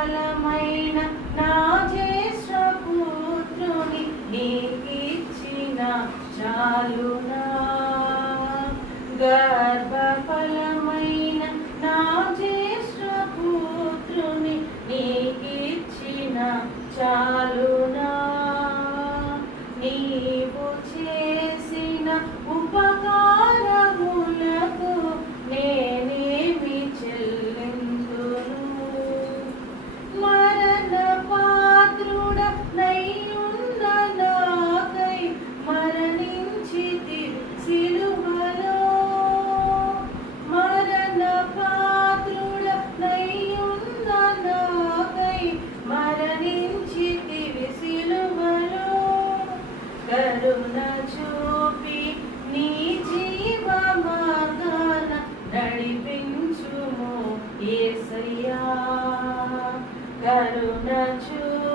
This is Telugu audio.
ఫలమైన నా జ్యేష్ఠపుత్రుని నీకిచ్చిన చాలునా. గర్భఫలమైన నా జ్యేష్ఠపుత్రుని నీకిచ్చిన చాలునా. నీవు చేసిన ఉపకారములకు నేనేమి చెల్లింతును. మరణ పాత్రుడనైయున్న నాకై మరణించితివి సిలువలో. మరణ పాత్రుడనైయున్న నాకై మరణించితివి సిలువలో. కరుణ చూపి నీ జీవ మార్గాన నడిపించుము యేసయ్యా. కరుణ చూపి